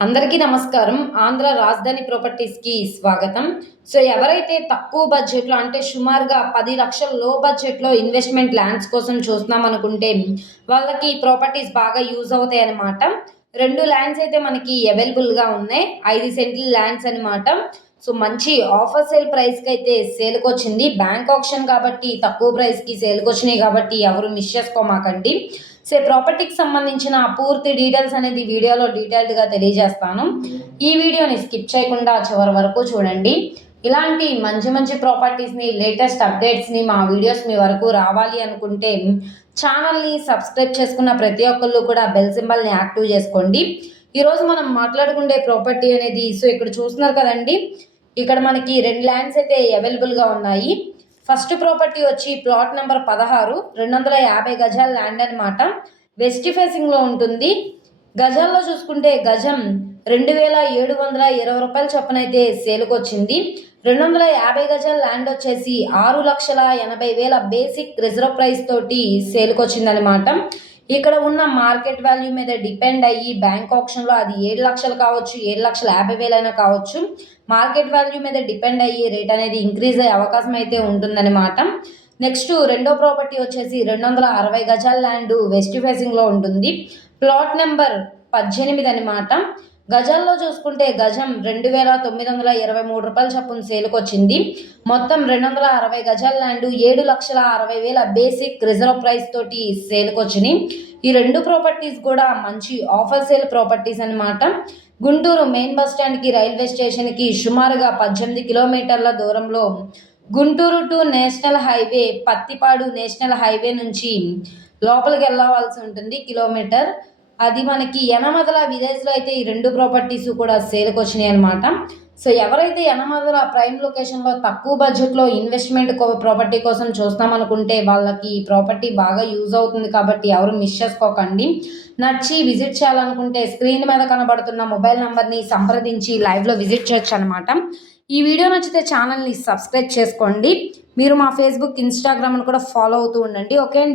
అందరికీ నమస్కారం. ఆంధ్ర రాజధాని ప్రాపర్టీస్‌కి స్వాగతం. సో, ఎవరైతే తక్కువ బడ్జెట్‌లో అంటే సుమారుగా 10 లక్షల లో బడ్జెట్‌లో ఇన్వెస్ట్‌మెంట్ ల్యాండ్స్ కోసం చూస్తున్నామనుకుంటే వాళ్ళకి ఈ ప్రాపర్టీస్ బాగా యూజ్ అవుతాయన్నమాట. 2 ల్యాండ్స్ అయితే మనకి అవైలబుల్‌గా ఉన్నాయి. 5 సెంట్ల ల్యాండ్స్ అన్నమాట. సో, మంచి ఆఫర్ సేల్ ప్రైస్‌కైతే సేల్‌కొచ్చింది. బ్యాంక్ ఆక్షన్ కాబట్టి తక్కువ ప్రైస్‌కి సేల్‌కొచ్చినాయి కాబట్టి ఎవరు మిస్ చేసుకోమాకండి. సో, ప్రాపర్టీకి సంబంధించిన పూర్తి డీటెయిల్స్ అనేది వీడియోలో డీటెయిల్డ్‌గా తెలియజేస్తాను. ఈ వీడియోని స్కిప్ చేయకుండా చివరి వరకు చూడండి. ఇలాంటి మంచి మంచి ప్రాపర్టీస్‌ని, లేటెస్ట్ అప్డేట్స్‌ని మా వీడియోస్ మీ వరకు రావాలి అనుకుంటే ఛానల్‌ని సబ్స్క్రైబ్ చేసుకున్న ప్రతి ఒక్కళ్ళు కూడా బెల్ సింబల్‌ని యాక్టివ్ చేసుకోండి. ఈరోజు మనం మాట్లాడుకునే ప్రాపర్టీ అనేది ఇక్కడ చూస్తున్నారు కదండీ! ఇక్కడ మనకి 2 ల్యాండ్స్ అయితే అవైలబుల్‌గా ఉన్నాయి. ఫస్ట్ ప్రాపర్టీ వచ్చి ప్లాట్ నెంబర్ 16 250 గజాల ల్యాండ్ అనమాట. వెస్ట్ ఫేసింగ్‌లో ఉంటుంది. గజాల్లో చూసుకుంటే గజం రూ. 2,720 చొప్పునైతే సేల్‌కొచ్చింది. 250 గజాల ల్యాండ్ వచ్చేసి 6,80,000 బేసిక్ రిజర్వ్ ప్రైస్ తోటి సేల్‌కొచ్చిందనమాట. ఇక్కడ ఉన్న మార్కెట్ వాల్యూ మీద డిపెండ్ అయ్యి బ్యాంక్ ఆప్షన్‌లో అది 7 లక్షలు కావచ్చు, 7,50,000 అయినా కావచ్చు. మార్కెట్ వాల్యూ మీద డిపెండ్ అయ్యి రేట్ అనేది ఇంక్రీజ్ అయ్యే అవకాశం అయితే ఉంటుందన్నమాట. నెక్స్ట్ రెండో ప్రాపర్టీ వచ్చేసి 260 గజాల ల్యాండ్ వెస్ట్ ఫేసింగ్‌లో ఉంటుంది. ప్లాట్ నెంబర్ 18 అనమాట. గజాల్లో చూసుకుంటే గజం రూ. 2,923 చొప్పున సేల్‌కొచ్చింది. మొత్తం 260 గజాల ల్యాండ్ 7,60,000 బేసిక్ రిజర్వ్ ప్రైస్ తోటి సేల్‌కొచ్చినాయి. ఈ 2 ప్రాపర్టీస్ కూడా మంచి ఆఫర్ సేల్ ప్రాపర్టీస్ అనమాట. గుంటూరు మెయిన్ బస్ స్టాండ్‌కి రైల్వే స్టేషన్‌కి సుమారుగా 18 కిలోమీటర్ల దూరంలో Guntur to national highway Pattipadu national highway నుంచి లోపలికి వెళ్ళవలసి ఉంటుంది కిలోమీటర్. అది మనకి యనమదల విలేజ్‌లో అయితే ఈ 2 ప్రాపర్టీస్ కూడా సేల్‌కొచ్చినాయి అనమాట. సో, ఎవరైతే యనమదల ప్రైమ్ లొకేషన్‌లో తక్కువ బడ్జెట్‌లో ఇన్వెస్ట్‌మెంట్ ప్రాపర్టీ కోసం చూస్తామనుకుంటే వాళ్ళకి ఈ ప్రాపర్టీ బాగా యూజ్ అవుతుంది కాబట్టి ఎవరు మిస్ చేసుకోకండి. నచ్చి విజిట్ చేయాలనుకుంటే స్క్రీన్ మీద కనబడుతున్న మొబైల్ నంబర్‌ని సంప్రదించి లైవ్‌లో విజిట్ చేయొచ్చనమాట. ఈ వీడియో నచ్చితే ఛానల్‌ని సబ్స్క్రైబ్ చేసుకోండి. మీరు మా ఫేస్‌బుక్, ఇన్‌స్టాగ్రామ్‌ను కూడా ఫాలో అవుతూ ఉండండి. ఓకే అండి.